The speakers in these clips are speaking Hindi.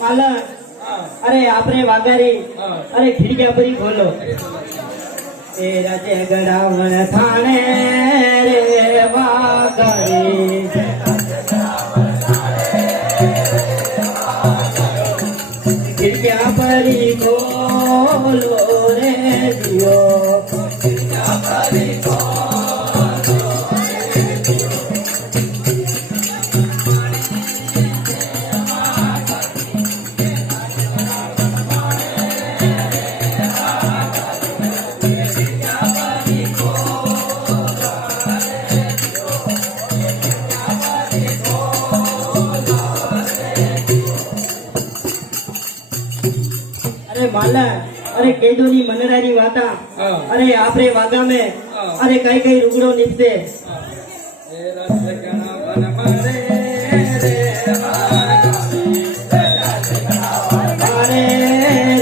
माला अरे आपने वागारी अरे खिड़कियां परी खोलो तेरा जगड़ा मन थाने रे वागारी खिड़कियां परी खोलो रे दियो खिड़कियां परी अरे माला अरे केदोनी मनरानी वाता अरे आपरे वागा में अरे कई कई रुगड़ो निपसे अरे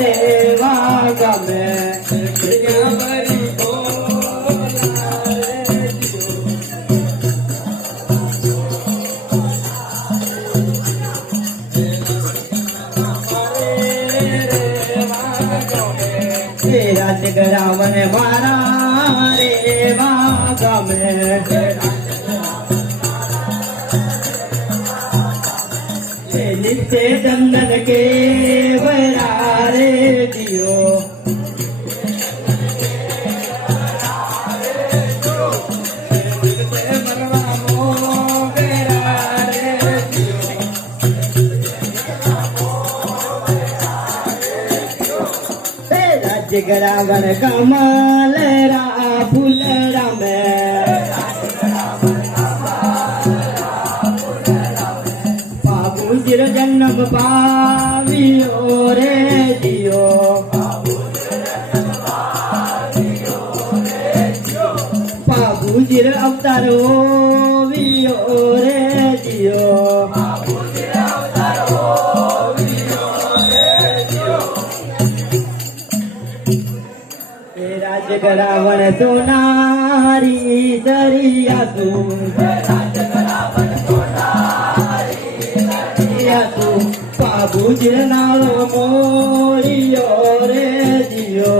रे वागा में रावण मारा रे वागा में नित्य चंदन के बरारे दियो रावण कमल रा फूलरा में बाबू जिर जन्म पावियो रे दियो बाबू जिर अवतार होवियो रे दियो रावण सोनारी सरिया तू बाबू जिरनारो मोरियो रे दियो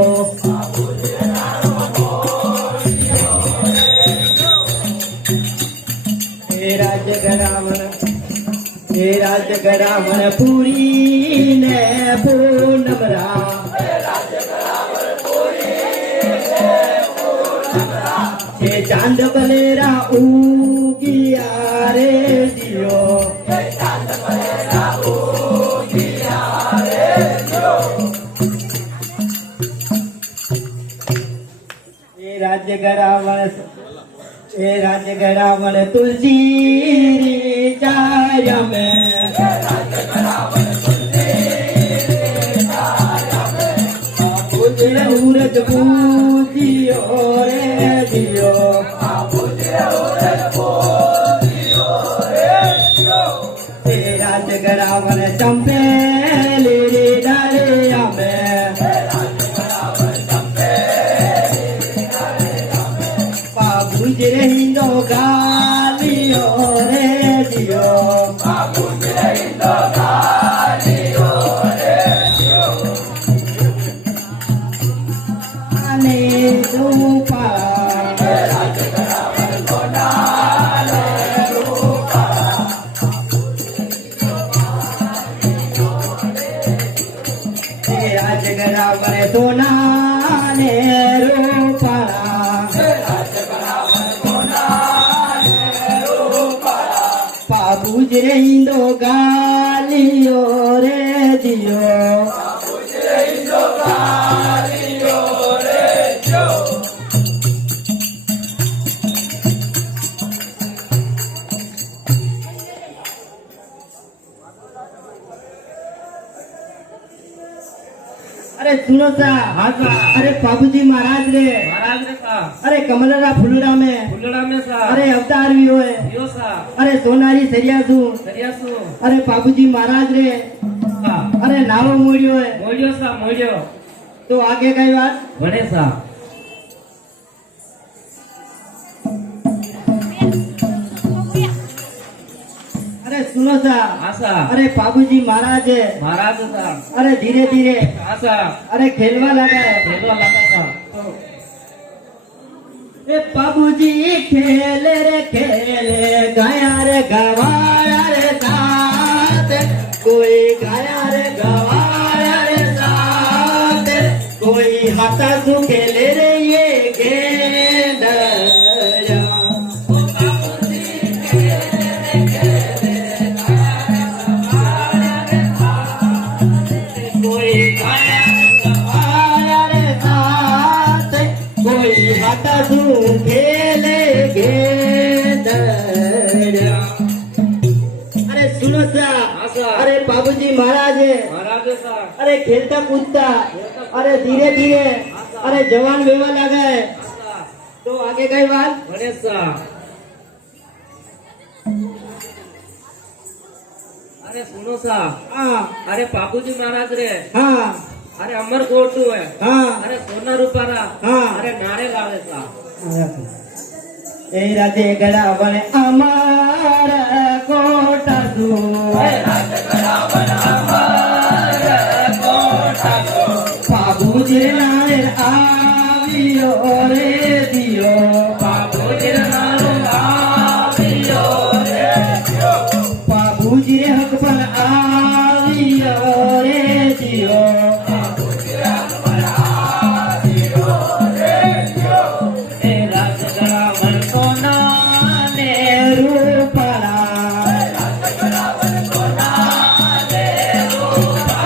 तेरा जगरावण पूरी ने पूनमरा चांद बलेरा उगिया रे दियो चांद बलेरा उगिया रे दियो राज्य गरावण तुलसी चार्य में उरज पूजियो रे दियो तेरा जगरावण चंपेली डालिया में बाबू जिरो गालियो रे दियो बाबू जिरो गालियो रे दियो आने रूपा जगरावण सोना ने रूपा बाबू जिरो गालियो रे दियो अरे सुनो सा हाँ सा अरे बाबूजी महाराज रे सा अरे कमलरा फुलड़ा में सा अरे अवतार भी होए यो सा अरे सोनारी सरियासु अरे बाबूजी महाराज रे अरे नारो मोड़ियो है तो आगे कई बात बने सा सुनो सा हाँ सा अरे बाबूजी महाराज है महाराज सा अरे धीरे धीरे हाँ सा अरे खेलवा लगा है खेलवा लगा सा ए बाबूजी खेले रे खेले गाया रे गवाया रे साथ कोई गाया रे गवाया रे साथ कोई हाथा सु खेले रे ये गेंदया कोई गाया रे गवाया रे साथ कोई हाथा सु खेले गेंदया अरे सुनो सा हाँ सा अरे बाबूजी महाराज है महाराज सा अरे खेलता कूदता अरे धीरे धीरे अरे जवान वेवा लगा है हाँ सा तो आगे कई बात गणेश सा अरे सुनो सा हाँ अरे बापूजी महाराज रे हाँ अरे अमर कोटू है हाँ अरे सोना रूपारा हाँ अरे नारे गावे सा ए राजे गड़ा बने अमर कोटा तू बाबूजी नारे आवियो रे दियो बाबूजी नारे आवियो रे दियो बाबूजी रे हक पर आवियो रे दियो ए राजगड़ा मन सोना ने रूपड़ा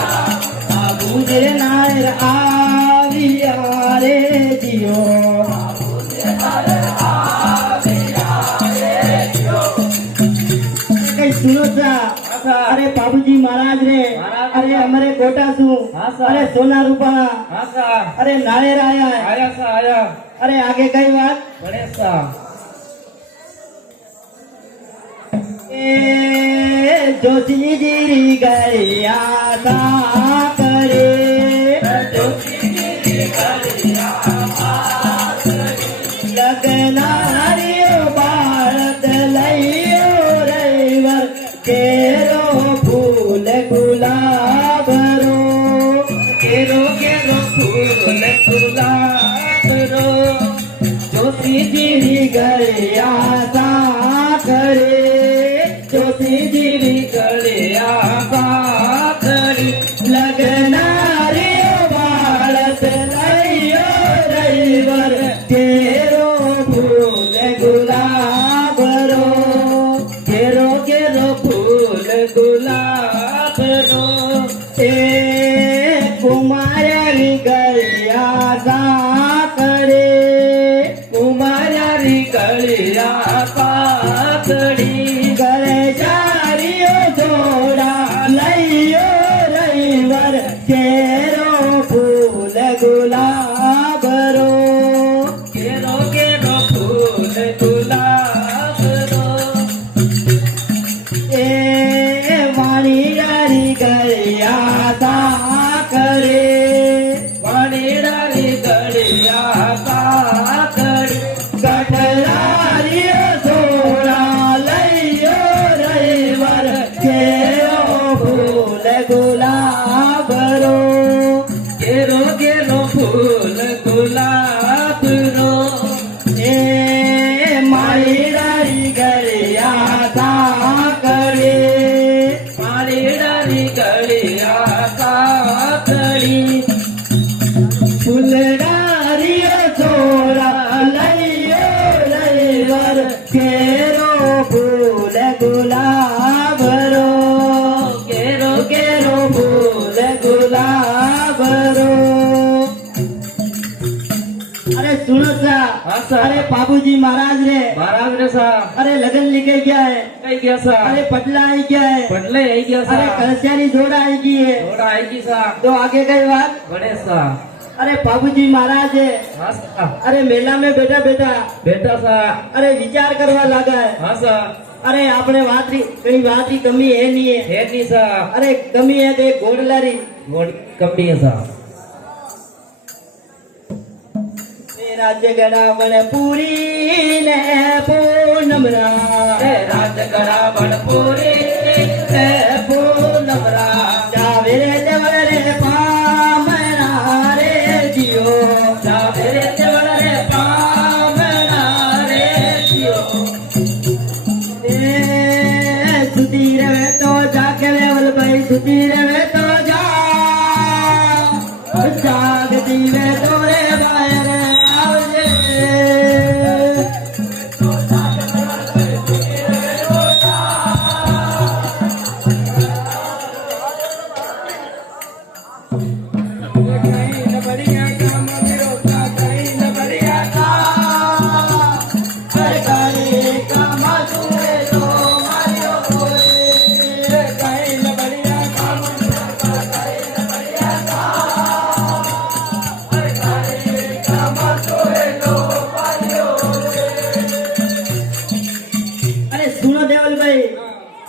बाबूजी रे नारे आवियो रे दियो कई सुनो सा अरे बाबूजी महाराज रे महाराज अरे हमारे कोटा सु हाँ सा। अरे सोना रूपा हाँ सा अरे नाले आया है आया सा आया अरे आगे कई बात गणेश सा ए जोशी जीरी गैया सा करे लगना हरियो भारत लइयो रैवर केरो फूल गुलाब रो केरो केरो फूल गुलाब रो जोशी जीरी गैया सा करे जोशी जीरी गैया सा करे लगना हरियो भारत लइयो रैवर केरो फूल गुलाब रो केरो केरो फूल गुलाब रो ए कुमारी गैया सा करे कुमारी गैया सा कड़ी गले जारियो जोड़ा लइयो रैवर केरो फूल गुलाब रो केरो केरो फूल गुलाब रो ए वाणी डारी गैया सा करे वाणी डारी गैया सा करे कटरारियो सोड़ा लइयो रैवर केरो फूल गुलाब रो केरो केरो फूल गुलाब रो ए मारी डारी गैया सा करे मारी डारी गैया सा कड़ी फुलडारियो छोड़ा लइयो रैवर केरो फूल गुलाब रो केरो केरो फूल गुलाब रो अरे सुनो सा हाँ सा अरे बाबूजी महाराज रे महाराज रे सा अरे लगन लिखे क्या है कई गया सा अरे पटला आई क्या है पटले आई गया सा अरे कलसियानी जोड़ा आई की है थोड़ा आएगी सा तो आगे कई बात गणेश सा अरे बाबूजी महाराज है हाँ सा अरे मेला में बैठा बैठा बेटा सा अरे विचार करवा लगा है हाँ सा अरे आपने बात री कहीं बात की कमी है नहीं है है नहीं सा अरे कमी है तो एक घोड़ लारी गोड कमी है सा राजगड़ा बन पूरी ने पूनम राजगड़ा बनपुरी सुती रहे तो जागती वे तोरे बाहर आवजे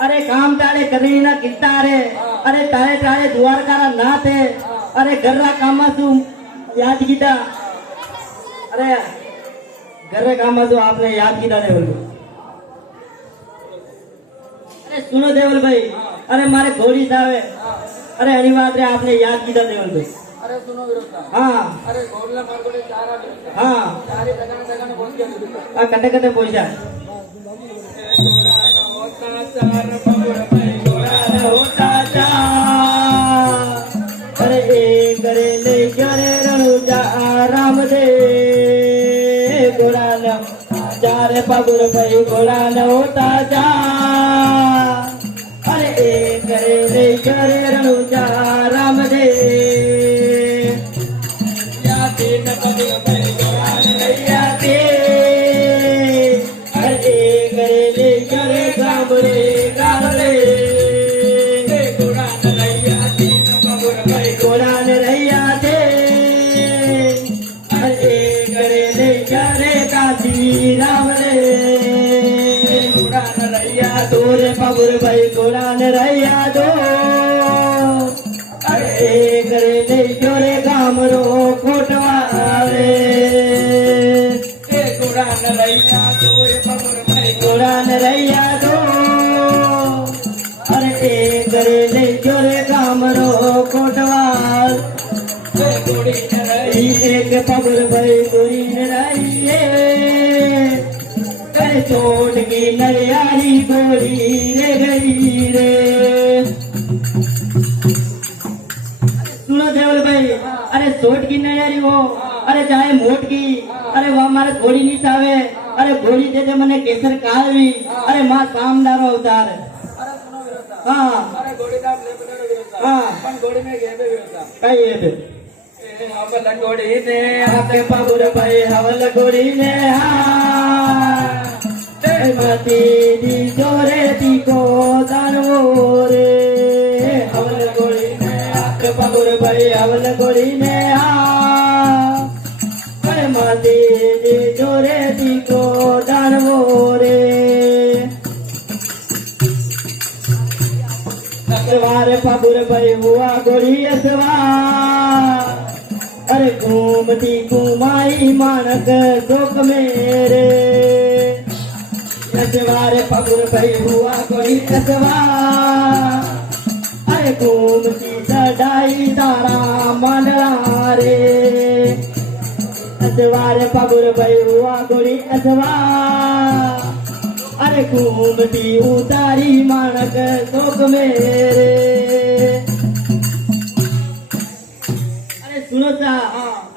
अरे काम तारे करनी ना कितना अरे तारे तारे द्वारका नाथ है अरे गर्रा कामासु याद कीता अरे गर्रे कामासु आपने याद कीता देवल अरे सुनो देवल भाई अरे मारे घोड़ी सावे अरे अनिवार्य आपने याद कीता देवल भाई अरे सुनो विरोधा हाँ अरे घोड़ला मार्गोडे चारा विरोधा हाँ चारी तगान बोल के विरोधा कटे कटे पोइसा घोड़ा होता चार बबुड़ भाई घोड़ा होता जा अरे एक करे ले करे रणुजा राम दे घोड़ा न चार पगुर भाई घोड़ा न होता जा अरे एक करे ले करे रणुजा राम दे या तीन पगुर भाई घोड़ा न रैया दे अरे एक करे ले करे गाम रे गाम रे घोड़ा न रैया तीन पगुर भाई घोड़ा न रैया दे अरे करे ले करे काशी राम रे घोड़ा न रैया दो रे पगुर भाई घोड़ा न रैया दो अरे करे ले करे गाम रो कोटवा रे घोड़ा न रैया दो रे पगुर भाई घोड़ा न रैया दो अरे करे ले करे गाम रो कोटवा गोड़ी न रही एक पगुर भाई गोड़ी न रही करे चोट की नरियारी गोरी रे गई रे सुनो देवल भाई अरे चोट की नरियारी हो अरे चाहे मोट की अरे वो हमारे घोड़ी नहीं सावे अरे घोड़ी दे दे मने केसर कालवी अरे मां सामदारो अवतार अरे सुनो विरोधा हाँ अरे घोड़ी का लेपनेरो विरोधा हाँ पण घोड़ी में गेबे विरोधा कई है हवल घोड़ी ने आपके पगुर भाई हवल घोड़ी ने मती दी जोरे दी को दानवो रे हवल घोड़ी ने आपके पगुर भाई हवल घोड़ी ने मती दी जोरे दी को दानवो रे असवार पगुर भाई हुआ घोड़ी असवार अरे घूमती घुमाई मानक शोक मेरे असवार पगुर भाई हुआ कोई असवार अरे घूमती चढ़ाई तारा मंडला रे असवार पगुर भाई हुआ कोई असवार अरे घूमती उतारी मानक शोक मेरे सुनो सा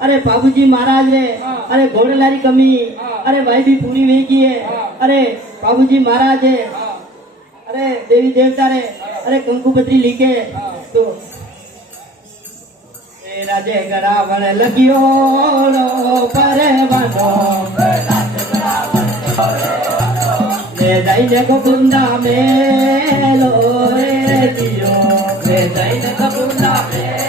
अरे बाबूजी महाराज रे अरे घोड़े लारी कमी अरे भाई भी पूरी हुई की है अरे बाबूजी महाराज है अरे देवी देवता रे अरे कंकु पत्री लिखे तो राजे गरावण लगियो नो पर बनो ले जाइने को कुंदा में लो रे जियो ले जाइने को कुंदा में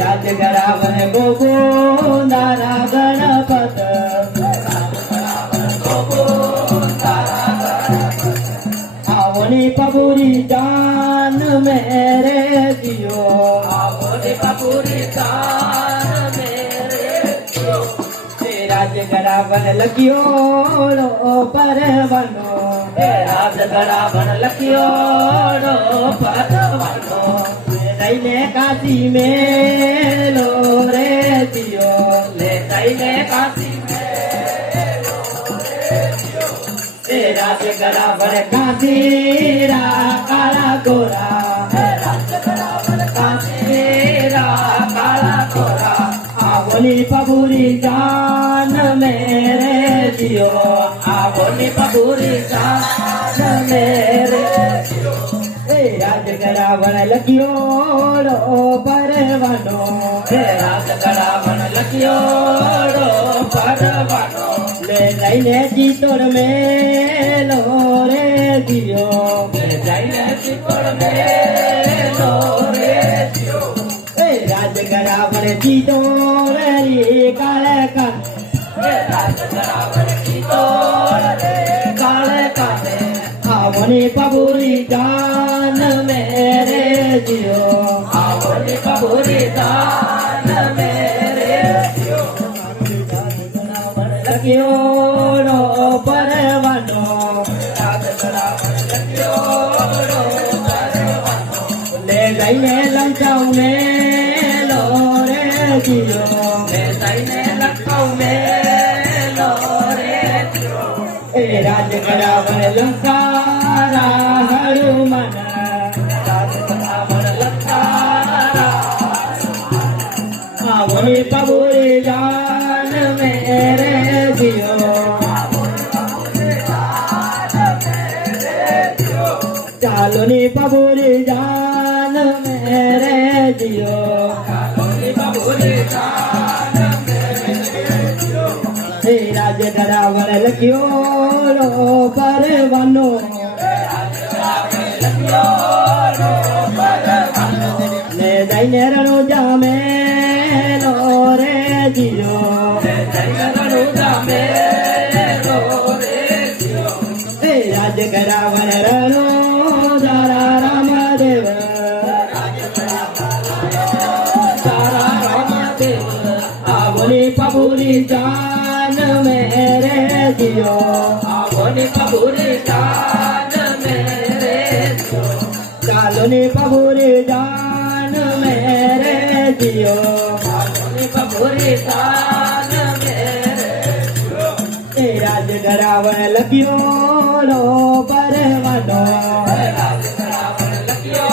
राज गरावन गोगोंदारा गणपत आवनी पबूरी जान मेरे दियो आवनी पबूरी जान मेरे दियो राज गरावन लगियो रो पर बनो राज गरावन लगियो रो पर बनो ले काशी में लो रे दियो ले काशी में लो रे दियो राज गरावर कासेरा काला गोरा कासेरा काला गोरा आवली पबूरी जान मेरे जियो आवली पबूरी जान मेरे राज गरावर लगियो रो परवानो राज गरावर लगियो रो परवानो ले जाइने चितोड़ में लो रे दियो ले जाइने चितोड़ में लो रे दियो राज गरावर चितोड़ रे काले काले राज गरावर चितोड़ रे काले काले आवनी पबूरी जान मेरे जियो आवनी पबूरी जान मेरे जियो लगियो रो परवानो राज गरावर लगियो रो परवानो ले जाइने लंकाऊ में लो रे जियो ले जाइने लंकाऊ में लो रे जियो राज गरावर लंकारा हनुमान राज गरावर लंकारा आवनी पबूरी जान मेरे जियो चालो नी पबूरी जान मेरे जियो राज गरावर लगियो रो परवानो ले जाइने रणो जामे लो रे जियो ले जाइने रणो जामे लो रे जियो राज गरावर रणो जारा रामदेव जारा रामदेव आवली पबूरी जान मेरे जियो आवनी पबूरी जान मेरे जियो चालो नी पबूरी जान मेरे जियो आवनी पबूरी जान मेरे जियो राज गरावर लगियो रो परवानो राज गरावर लगियो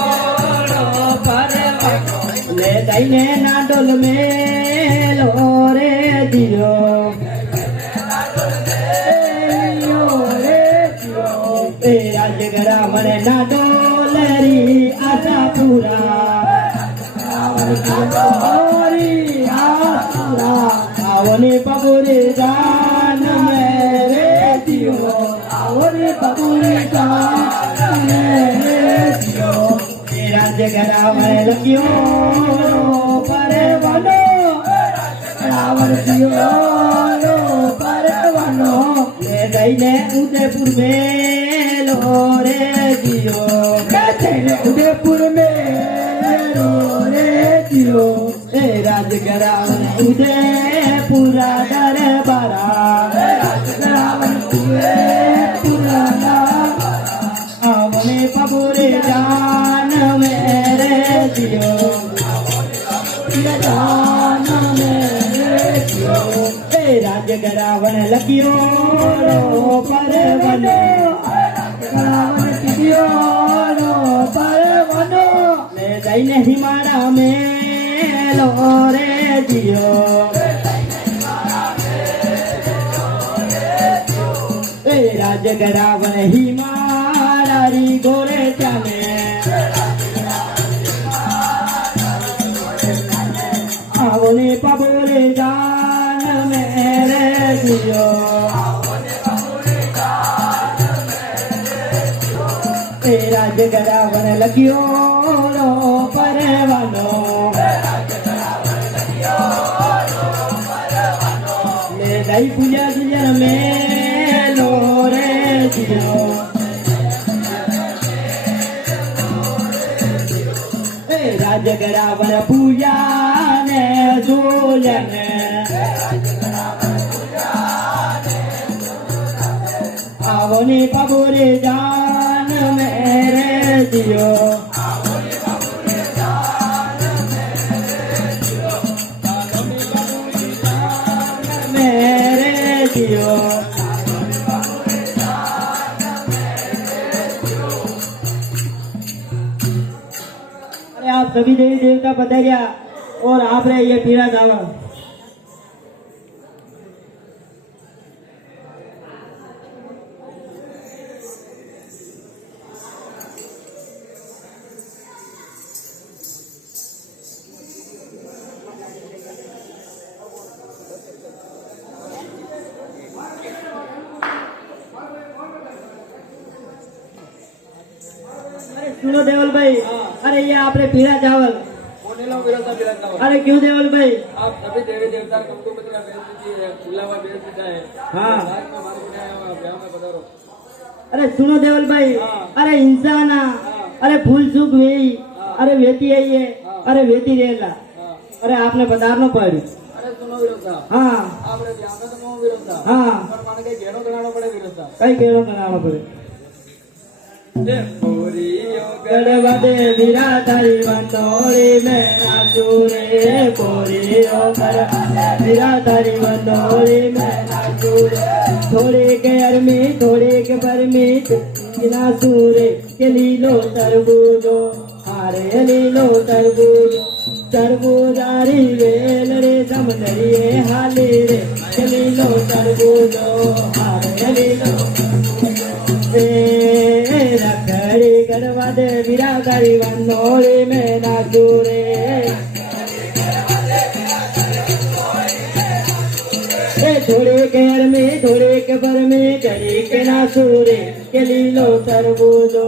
रो परवानो ले जाइने नाडोल में लो रे जियो राज गरावर नाडोलरी आशा पूरा आवनी पबूरी जान मेरे जियो आवनी पबूरी जान मेरे जियो राज गरावर लगियो परवानो गरावर जियो परवानो ले जाइने उदयपुर में लो रे जियो उदयपुर में लो रे जियो राज गरावर उदयपुरा दरबारा राज गरावर उदयपुरा आवनी पबूरी जान मेरे जियो जान मेरे जियो राज गरावर लगियो रो परवानो गरावर जियो रो परवानो ले जाइने हिमाड़ा में लो रे जियो राज गरावर हिमाड़ी गोरे जाने आवनी पबूरी जान मेरे जियो राज गरावर लगियो रो परवानो ले जाई पूजा दुनिया में लो रे जियो राज गरावर पूजा ने दुल्हन आवनी पबूरी जान मेरे जियो मेरे जियो आप सभी देवी देवता पधारिया और आप रहे ये पीड़ा चावल। अरे सुनो देवल भाई, अरे ये आपने पीड़ा चावल। कोनेला विरोधा बिरंदावा। अरे क्यों देवल भाई? आप सभी देवी देवता कंकुपत्र भेज दीजिए, फुलावा भेज दीजिए है। हाँ। रात में हमारे को ब्याह में पधारो। अरे सुनो देवल भाई, हाँ। अरे इंसान अरे भूल चूक हुई, अरे वेती है ये, अरे वेती रेला, हाँ। अरे आपने पधारनो पड़ी। अरे सुनो विरोधा, हाँ आपने ब्याह में तो मोह विरोधा। हाँ, पर माने के घेरो गणानो पड़े विरोधा। कई केड़ो बनाना पड़े। गड़वा दे वीरा तारी बंदोली में नाचू रे, पोरी ओ गड़वा वीरा तारी बंदोली में नाचू रे, थोड़ी के अरमी थोड़ी के परमी नाचू रे, के लीलो तरबूजो हारे लीलो तरबूजो, तरबूजारी वेल रे समंदरिये हाली रे, के लीलो तरबूजो हारे लीलो रखड़ी गड़वा दे वीरा तारी बंदोली में नाचू रे, थोड़े के हर में थोड़े के पर में चढ़ी के नाचू रे, के लीलो तरबूजो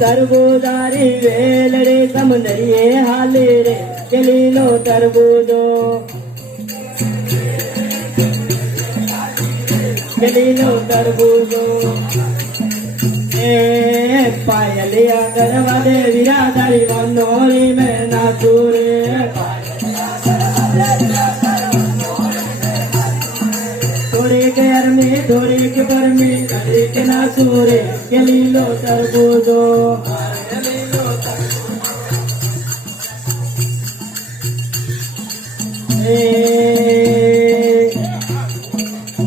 तरबूजारी वेल रे समंदरिये हाले रे, के लीलो तरबूजो लीलो तरबूजो। पायलिया गरबा दे वीरा तारी बंदोली में नाचू रे, थोड़े के हर में थोड़े के पर में चढ़ी के नाचू रे, के लीलो तरबूजो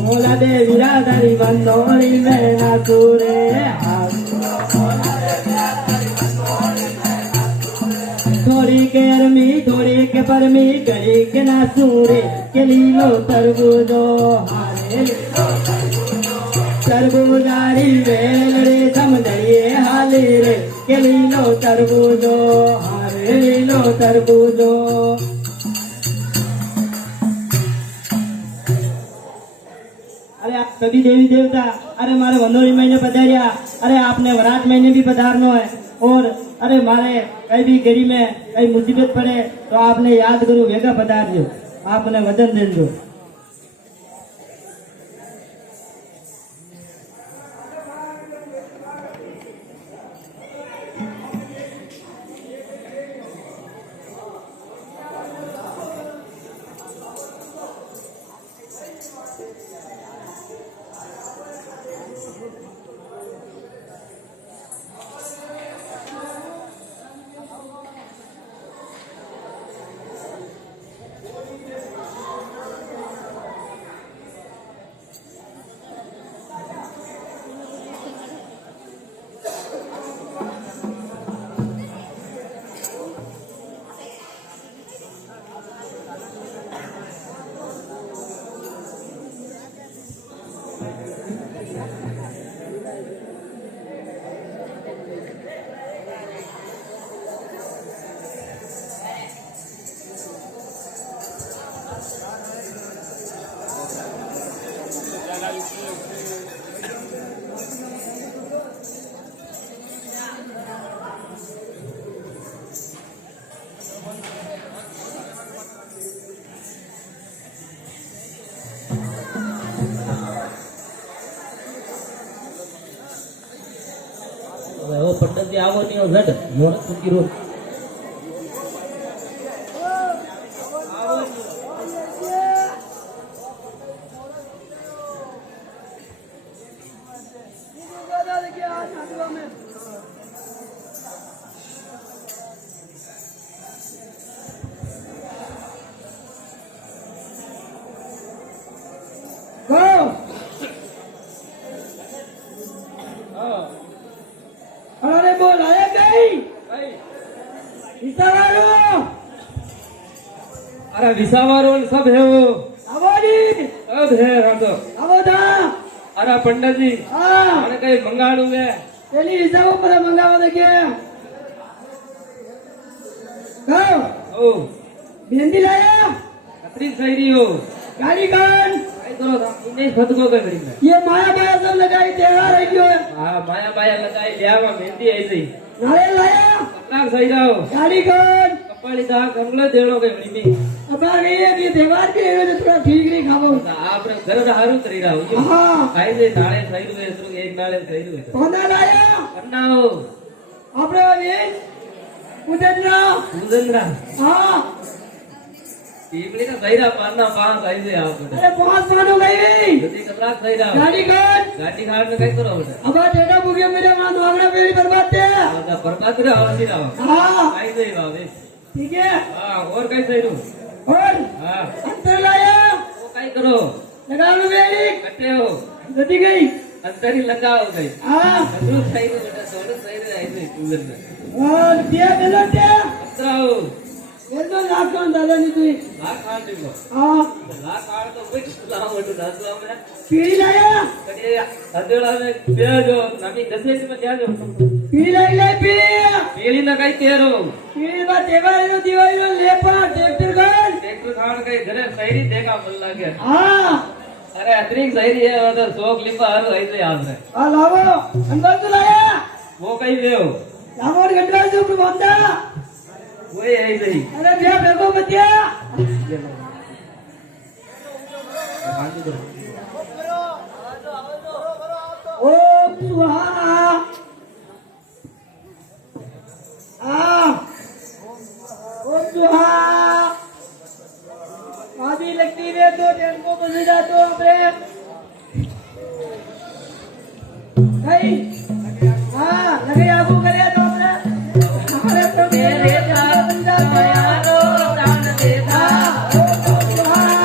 मोला दे वीरा तारी बंदोली में नाचू रे, थोड़ी के अरमी थोड़ी के परमी गड़ी के नाचू रे, के लीलो तरबूजो हारे तरबूजारी वेल रे समंदरिये हाले रे, के लीलो तरबूजो हारे लीलो तरबूजो। अरे आप सभी देवी देवता, अरे मारे वंदोली महीने पधारिया, अरे आपने वरात महीने भी पधारनो है, और अरे मारे कई भी घड़ी में कई मुसीबत पड़े तो आपने याद करो वेगा पधार दो, आपने वचन दे दो। હવે પંડિતજી આવો નહીં ઝડ મોરત ચૂકી રોજ अरे बोल आया कहीं विसावारो अरे विसावारो सब है वो आवोनी सब है हाँ तो आवोदा अरे पंडित जी हाँ मैंने कहीं मंगाड़ू है પેલી હિસાબો પર મંગાવો તો કેમ ગાઓ ओ બેંદી લાયા कतरी सही रही हो ગાડી કાન काय करो था इन्हें खत को कर घड़ी में ये माया बाया सब लगाई तહેવાર આવી ગયો हाँ माया माया लगाई लिया वहाँ मेहंदी ऐसे ही નાળે લાયા कतराक सही रहो ગાડી કાન कपाली दा कंगले देड़ो के घड़ी में અમાર ગઈએ કે તહેવાર કે હવે તો થોડા ઠીક નહીં ખાવો आपने घर हारू करी रहा हूँ હા खाई से नाले सही रुए एक नाले सही रुए કોના લાયા करना हो આપણે હવે ઉદનરા सुरेंद्रा હા टीमली का सही रहा पाना पान सही से आप અરે પાંચ માનો ગઈ जल्दी कतराक सही रहा ગાડી કાન गाड़ी घाट में कहीं करो बेटा અબા ટેટા ભૂગે મેરે માં આગળ પેડી બરબાદ છે आजा बर्बाद रहा आवाज़ रहा હા कहीं सही रहा बे ठीक है हाँ और कहीं सही रू और हाँ अंतर लाया वो कहीं करो लगाओ बेड़ी कट्टे हो गति गई अंतर ही लगाओ गई हाँ अंदर सही रू बेटा सोने सही रू ऐसे चूजन में और दिया बेलो दिया अंतरा हो बेलो लाख कौन दादा नहीं तू लाख खान देखो हाँ लाख खान तो कुछ लाओ बेटू दस लाओ मेरा पीड़ी लाया कटे हदेड़ा में बे जो नमी दसेज में क्या जो पीड़ी लाई लाई पीड़ी पीली ना कहीं तेरो पीड़ी बात देवाली नो दिवाली नो लेपा ट्रैक्टर गान ट्रैक्टर खान कहीं घरे सही देखा बोल लगे हाँ अरे अतरिक सही है वो तो शौक लिपा हर ऐसे याद है हाँ लावो अंदर तो लाया वो कहीं दे हो लावो और गंडवा से ऊपर बंदा वही ऐसे ही अरे भैया बेगो बतिया ओम सुहा ओम सुहा आदि लगती रे तो टेम्पो बस जातो अपने नहीं हाँ लगे आपको करे तो अपने हमारे तो मेरे बन जाते यारो प्राण देता ओम सुहा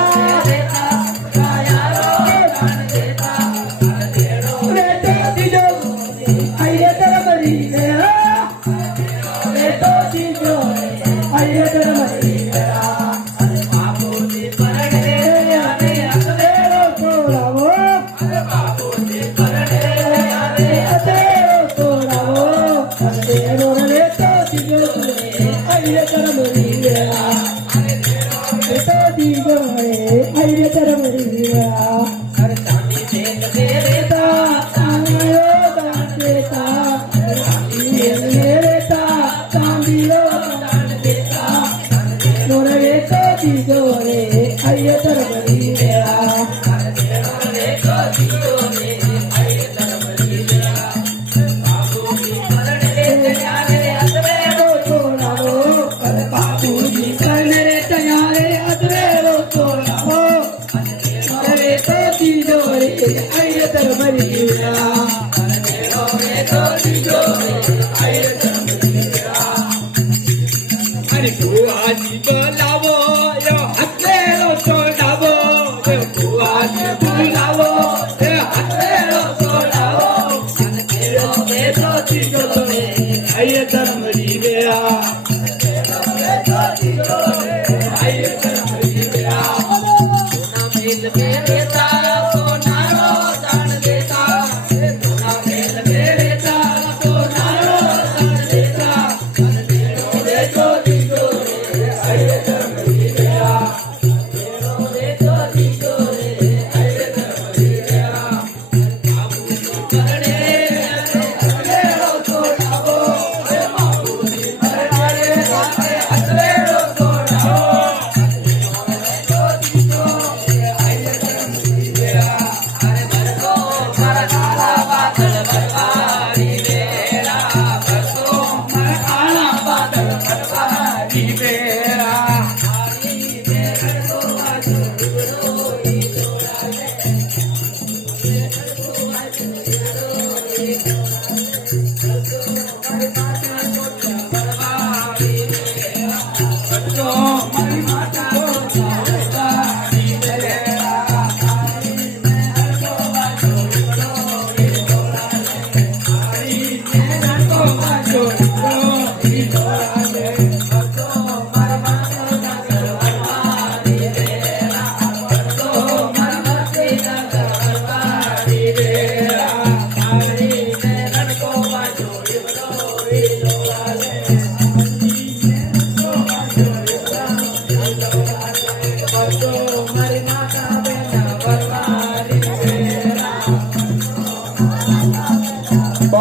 Oh,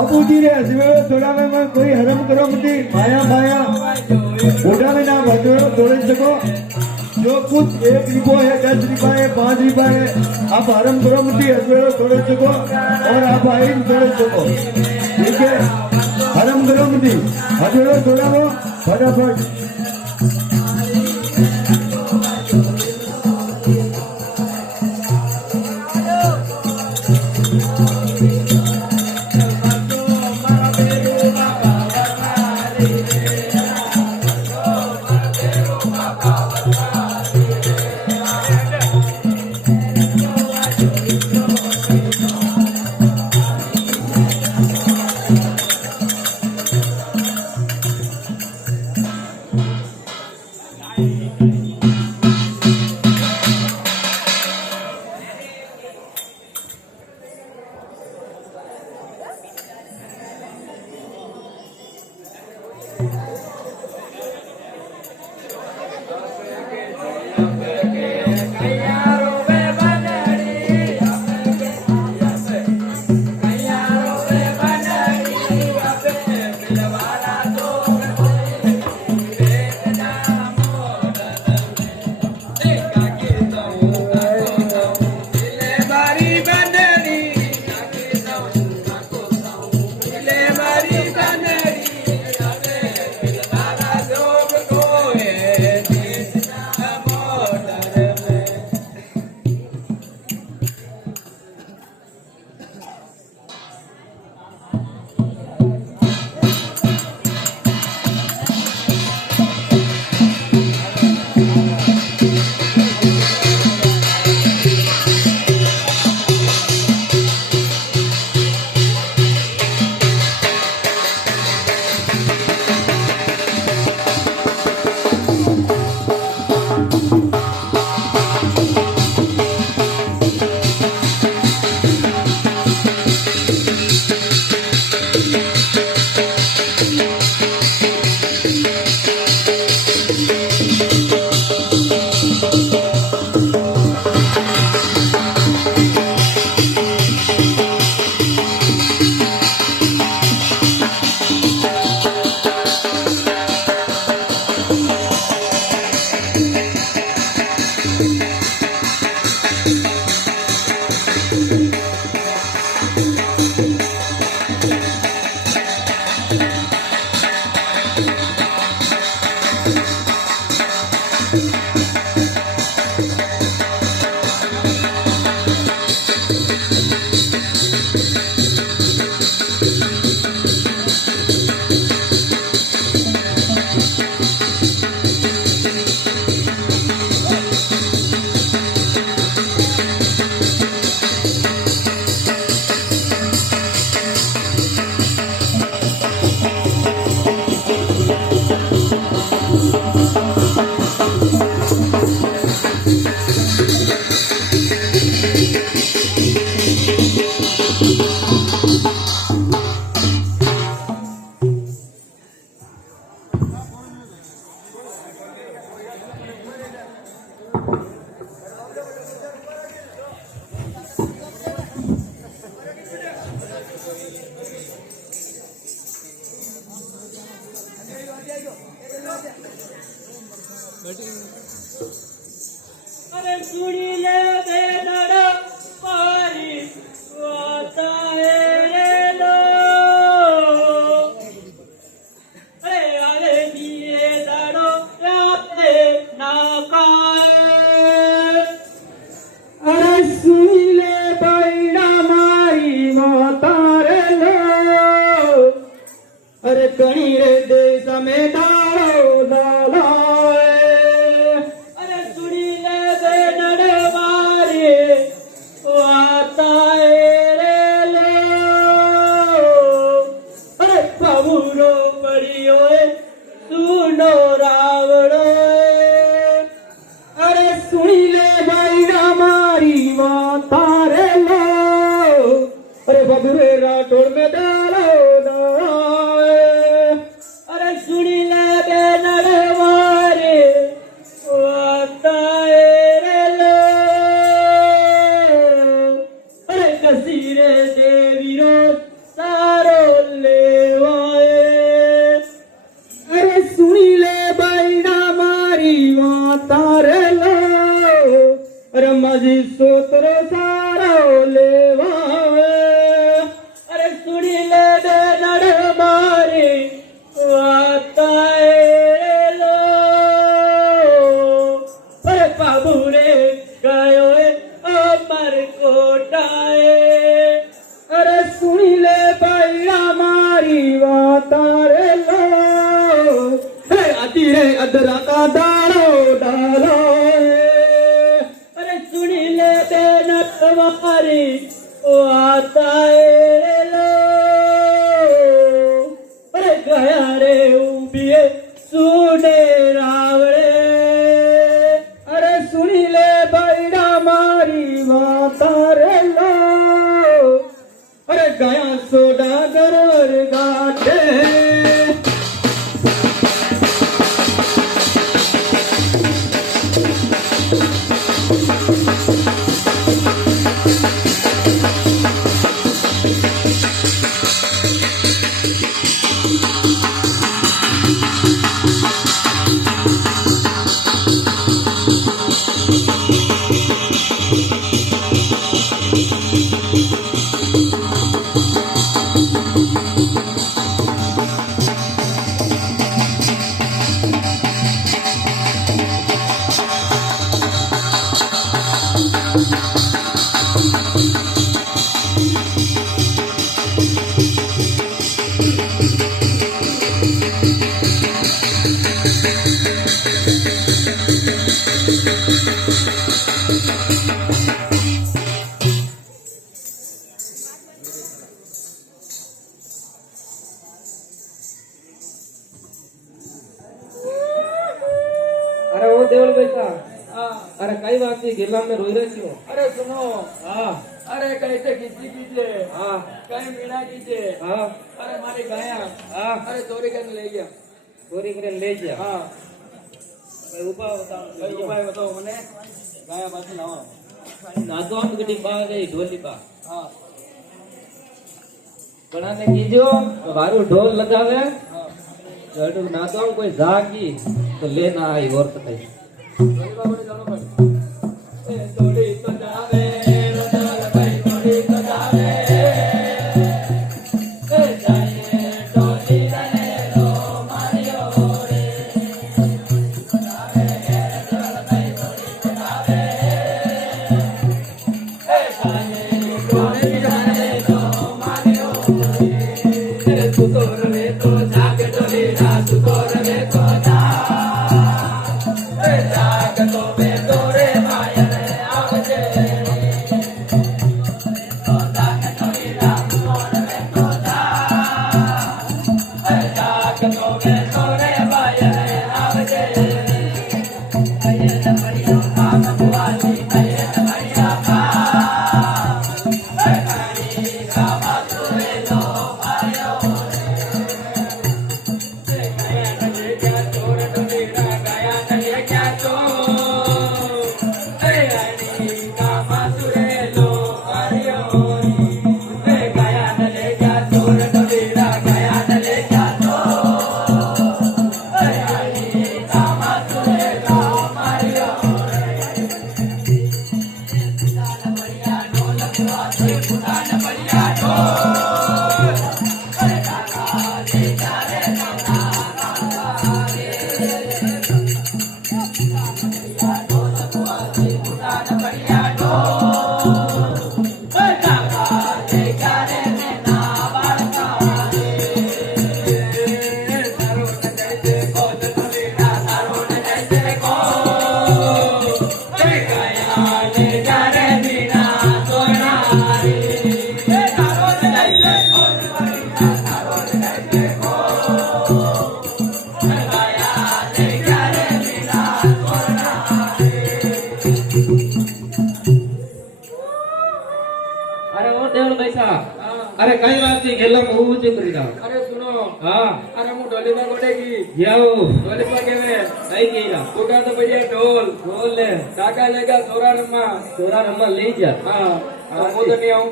बापूजी रे हसवेड़ो थोड़ा में कोई हरम करो मुझे भाया भाया उड़ा में ना भजोड़ो थोड़े सको जो कुछ 1 रिपो है 10 रिपा है 5 रिपा है आप हरम करो मुझे हसवेड़ो थोड़े सको और आप आइन थोड़े सको ठीक है हरम करो मुझे हसवेड़ो थोड़ा वो फटाफट अरे सुनी ले बेदड़ा पारी वाता है रे लो अरे दिए दड़ो राते ना काए अरे सुनी ले बैना मारी माता रे लो अरे कणी रे देश में डालो डालो राठौड़ में डालो अरे सुनी ले जी सूत्र सारो लेवावे अरे सुनी ले दे नर मारी वाताए लो अरे बाबू रे गयो अमर कोटाए अरे सुनी ले बैरा मारी वातारे लो आती रे अदरा का डालो डालो अरे सुनी ले देना तुम्हारी आता लो अरे गया रे उबिए सुने रावड़े अरे सुनी ले बैरा मारी माता रे लो अरे गया सोडा गरवर गाटे अरे वो देवल भाई साहब अरे कई बात थी गिरला में रोई रही हो अरे सुनो हाँ अरे कैसे खिचड़ी कीजिए हाँ कहीं मीणा कीजिए हाँ अरे मारी गाया हाँ अरे चोरी करने ले गया चोरी करे ले जा हाँ भाई उपाय बताओ कई उपाय बताओ मैंने गाया पास लाओ नाचो हम गड्डी पा गई ढोली पा हाँ बनाने कीजो तो बारू ढोल लगावे हाँ जड़ू नाचो हम कोई जागी तो लेना आई और तो कहीं चोरी बाबू जानो पर चोरी तो जावे रोजाल भाई चोरी तो जावे जाए चोरी जाने लो मारियो रे जावे रोजाल भाई चोरी तो जावे जाए चोरी जाने लो मारियो रे तू तो रे तो जाके चोरी ना तू तो रे तो जा जाग तो बे तोरे माया रे आवजे तो जाग चोरी ना तू तो रे तो जा जाग तो बे तोरे माया रे आवजे कये न परियो काम बुआली कये न परिया का करी का मातुरे लो आयो रे गया न क्या चोर डोलीरा गया न क्या चोर हरी का मातुरे लो आयो रे गया न क्या चोर डोलीरा गया न क्या चोर हरी का मातुरे लो आयो पुराना बढ़िया ढोल वासे पुराना बढ़िया ढोल अरे काका ले जा रे काका काका ढोल वासे पुराना बढ़िया ढोल अरे काका ले जा रे ना बालका रे तारो न जैसे कोल ढोलीरा तारो न जैसे कोल अरे गया ले जा रे मीना सोना रे तारो न जैसे कोल ढोलीरा तारो न जैसे कोल अरे गया ले जा रे मीना सोना अरे और देवल भाई साहब हाँ अरे कई बात थी गिरला में ऊंचे करी जाओ अरे सुनो हाँ अरे मु ढोली में गोटेगी जाओ ढोली में के में नहीं कीरा टूटा तो बढ़िया ढोल बोल ले काका लेगा सोरा रमा चोरा रम्मा ले जा हाँ अब वो तो नहीं आऊं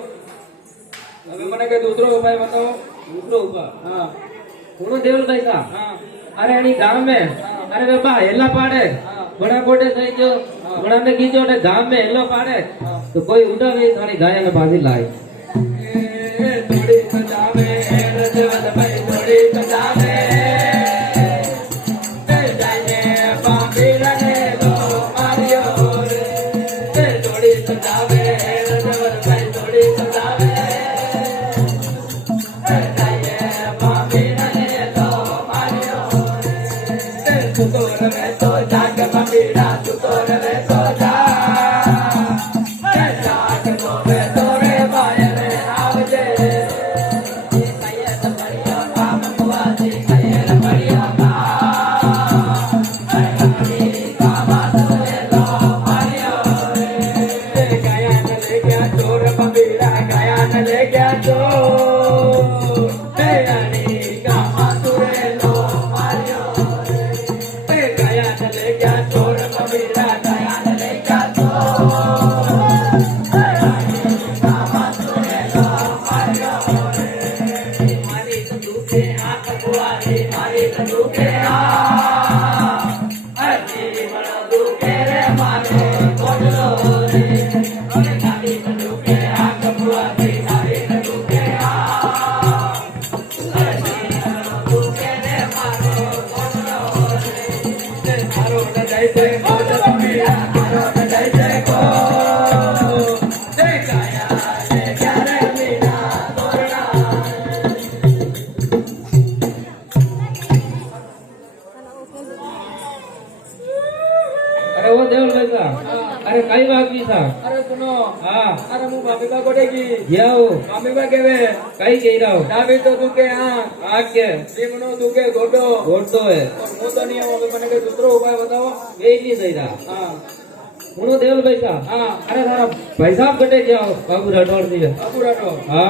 अभी मैंने के दूसरो उपाय बताओ दूसरो ऊपर हाँ सुनो देवल भाई साहब हाँ अरे अणी गांव में अरे बाबा हेला पाड़े हाँ बड़ा कोटे सही जो हाँ ઘોડા ને કીધો ને ગામ में હેલો પાડે તો કોઈ ઉડાવે થાણી ગાય ને બાંધી લાય થોડી સજાવે રજવલ ભાઈ થોડી સજાવે જાને બાંધીને લો માર્યો રે થોડી સજાવે રજવલ ભાઈ થોડી સજાવે જાને બાંધીને લો માર્યો રે તું રે તો જાગ બાંધીડા તું રે તો જા अरे वो देवल भाई था अरे कई बात भी था अरे सुनो हाँ अरे मु मामी बा कोटेगी जाओ मामी बा केवे कई कह रहा हो डाबी तो दुखे हाँ आग के सीमनो दुखे गोडो वोट तो है और मुंह तो नहीं है मैंने कोई दूसरो उपाय बताओ यही नहीं सही रहा हाँ सुनो देवल भाई था हाँ अरे थारा भाई साहब कटे जाओ बाबू राठौड़ दिए अबू राठो हाँ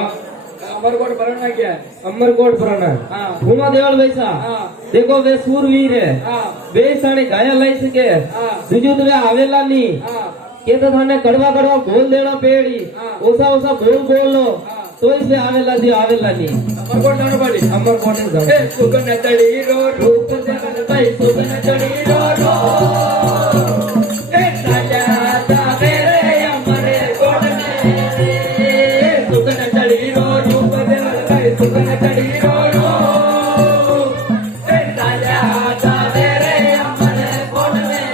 अमरकोट भरना क्या है अमरकोट पुराना हाँ सुनो देवल भाई सा हाँ देखो वे सूरवीर है हाँ બે સાણે ગાયા લઈ શકે हाँ બીજું તો આવેલા નહીં हाँ કે તો થાને કડવા કડવા બોલ દેਣਾ પેડી हाँ। ઓસા ઓસા બોલ બોલો हाँ। તો इससे आवेला दी आवेला नहीं अमरकोट जानो पड़ी अमरकोट जाओ ए सुगन तड़ी रो रूप जगन भाई सुगन तड़ी रो रो ए साजा जावे रे अमरे कोट में ए सुगन तड़ी रो रूप जगन भाई सुगन तड़ी रो रो ए साजा जावे रे अमरे कोट में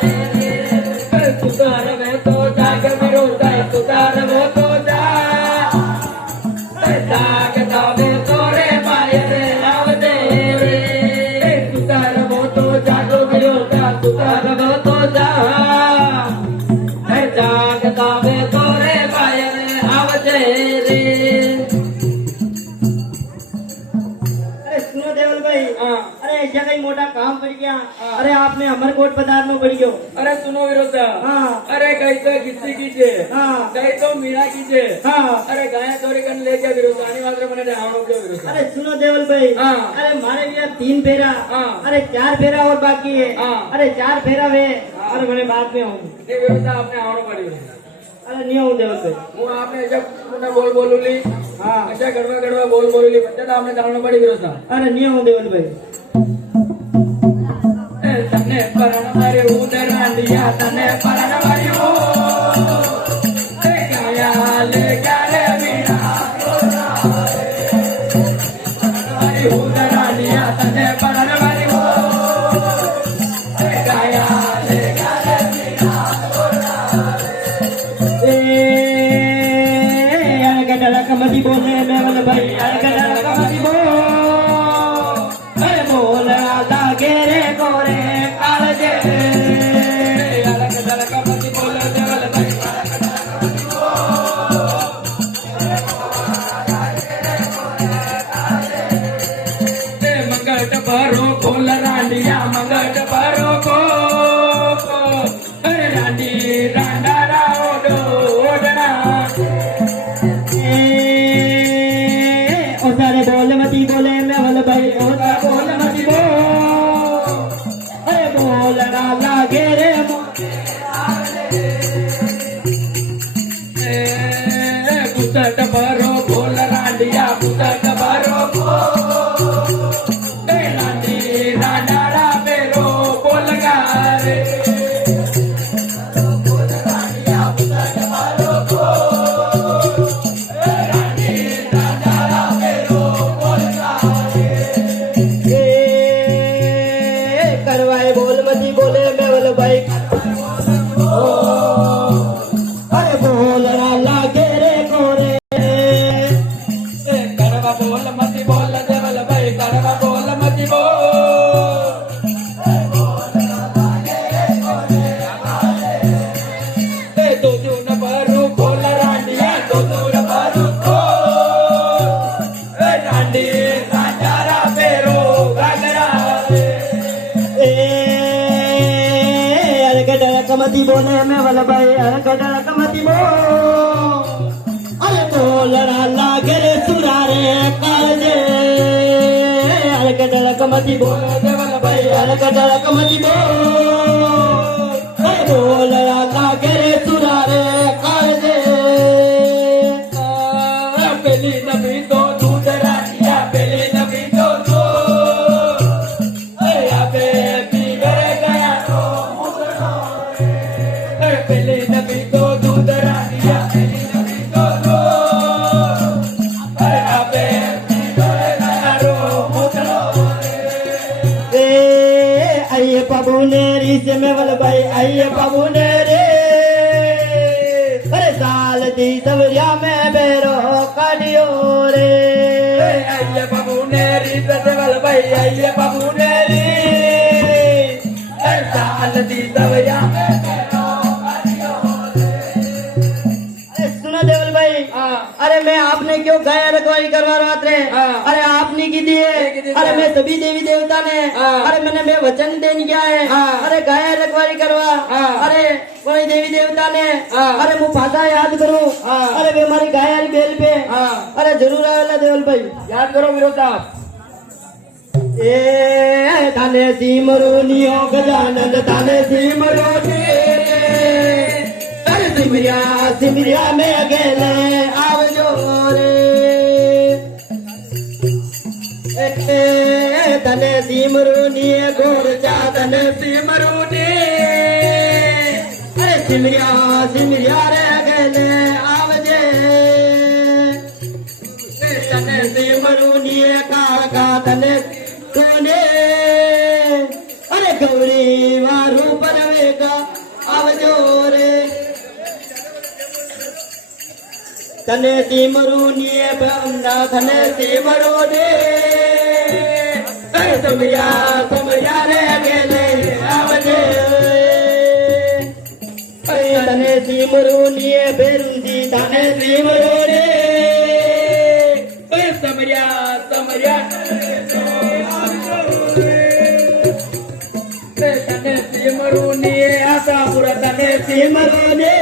ए सुतार में तो जाग मेरो जाय सुतार वो तो जा जाग दावे तोरे माये रे आवदे रे सुतार वो तो जागो मेरो जा सुतार वो तो जा जाग दावे तोरे माये रे आवदे रे अरे सुनो देवल भाई हाँ अरे ऐसा कहीं मोटा काम पड़ गया हाँ। अरे आपने अमरकोट पधारनो पड़ गयो अरे सुनो विरोधा हाँ अरे कहीं तो किस्ती कीजिए हाँ कहीं तो मीणा कीजिए हाँ अरे गाया चोरी करने ले गया विरोधा आने वाले मैंने आवड़ो क्यों विरोधा अरे सुनो देवल भाई हाँ। अरे मारे भी 3 फेरा हाँ। अरे 4 फेरा और बाकी है हाँ। अरे 4 फेरा वे हाँ। अरे मैंने बाद में आऊँ ये विरोधा आपने आवड़ो पड़ी अरे नहीं आऊँ देवल भाई હું આપને જબ મને બોલ બોલુલી हाँ અચ્છા ગડવા ગડવા બોલ બોલુલી બચ્ચા આપને જાણવું પડી વિરોધા अरे नहीं आऊँ देवल भाई તને પરણ મારે ઉદર રાંડિયા તને પરણ માર્યો એ ગાયા લે ગાલે વીણા મારી ઉદર રાંડિયા તને પરણ માર્યો એ ગાયા લે ગાલે વીણા अड़गडला कमती बोले मेवल भाई अड़गडला कमती बोल अरे बोल राधा गेरे गोरे कालजे अलग अलग कमती बोल देवल भाई मंगल पर बोले मेवल भाई अरे बोल लागे रे गोरे कड़वा बोल मत बोल देवल भाई कड़वा बोल मत बोल तो तू न परू खोल रांडिया तो तू न परू खोल रांडी रांडारा पेरो गागरा कमती बोले मैं वाला भाई अरे कमती बो अरे बोलना लागे रे सुरारे काजे अरे कमती बो देवल भाई अरे कमती बो अरे बोलना लागे रे सुरारे काजे पेली नबी तो दूध रांडिया पेली नबी तो दूध अबे बिगड़ गया तो पेली नबी तो दूध रांडिया पेली नबी तो दूध अबे बिगड़ गया रो मुकरो ए आइए बाबू ने री से मैं वाला भाई आइए बाबू ने रे अरे साल दी सवरिया में बेरो कालियो रे आइए बाबू ने री देवल भाई आइए बाबू ने री साल दी सवया अरे सुना देवल भाई अरे मैं आपने क्यों गाय रखवाली करवा रहा थे अरे आपने की दी है अरे मैं सभी देवी देवता ने अरे मैं वचन देने गया है अरे गाय रखवाली करवा अरे कोई देवी देवता ने अरे मुँह भाषा याद करूं अरे वे हमारी गाय वाली बेल पे अरे जरूर आवेला देवल भाई याद करो विरोधा ए थाने सिमरूनियो गजानन थाने सिमरूनी अरे सिमरिया में अकेले आवजो रे तने सिमरूनी गोरचा तने सिमरूनी अरे सिमरिया रे अकेले आवजे तने सिमरूनी का तने तूने अरे गौरी वारू परवेगा आवजो रे तने सिमरूनिए ब्रह्मना तने सिमरूने अरे समया रे गेले आवजे अरे तने सिमरूनिए बेरुंदी तने सिमरूने समया तने सिमरूनी आशापुर तने सिमरूने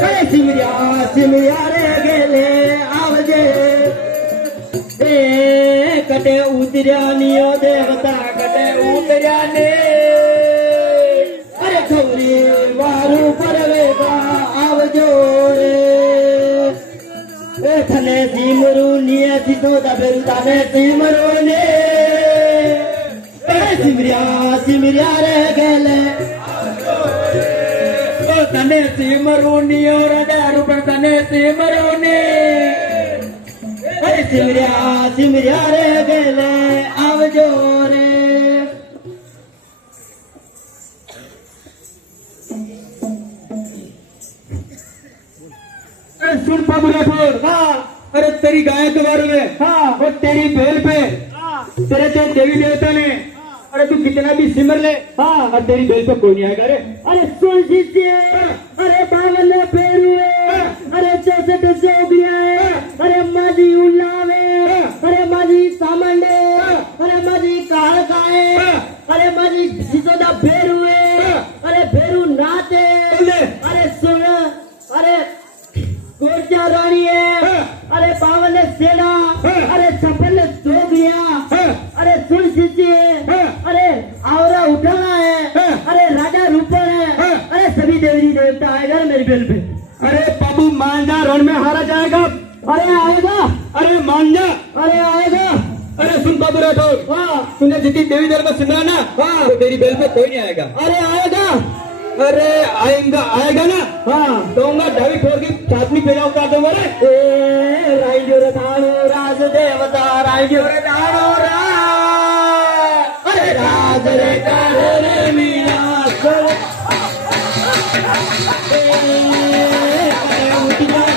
अरे सिमरिया रे गेले आवजे ए कटे उतर्यानियो देवता कटे उतर्याने अरे गौरी वारू परवेगा आवजो रे ए थने सिमरूनिए सिसोदा बेरु तने सिमरूने अरे सिमरिया रे गेले तने सिमरूनी और दारू पर तने सिमरूनी अरे सिमरिया रे गेले आवजो रे अरे सुन बाबू राठौर अरे तेरी गाय के बारे में और तेरी बैल पे तेरे जो देवी देवता ने अरे तू कितना भी सिमर ले और तेरी बैल पे कोई नहीं आएगा रे अरे सुन शिष्य अरे 52 फेर हुए अरे 64 जोगिया अरे माजी उल्लावे अरे माजी सामंडे अरे माजी कालकाए अरे माजी सिसोदा फेर हुए अरे फेरू नाते अरे सुन अरे गोरचा रानी है अरे 52 सेना अरे 56 जोगिया अरे सुन शिष्य अरे आवरा उठाना है अरे राजा रूपन है अरे सभी देवी देवता आएगा मेरी बेल पे अरे बाबू मांझा रण में हारा जाएगा अरे आएगा अरे मांझा अरे आएगा अरे सुन बाबू राठौर तूने जितनी देवी देवता सिमरा ना तो तेरी बेल पे कोई नहीं आएगा अरे आएगा अरे आएगा ना दूंगा ढाई ठोर की छातनी पेड़ा उतार दूंगा रे राइजो रे दानो राज देवता राइजो रे दानो अरे राज रे करे रे मीना, अरे उठ जा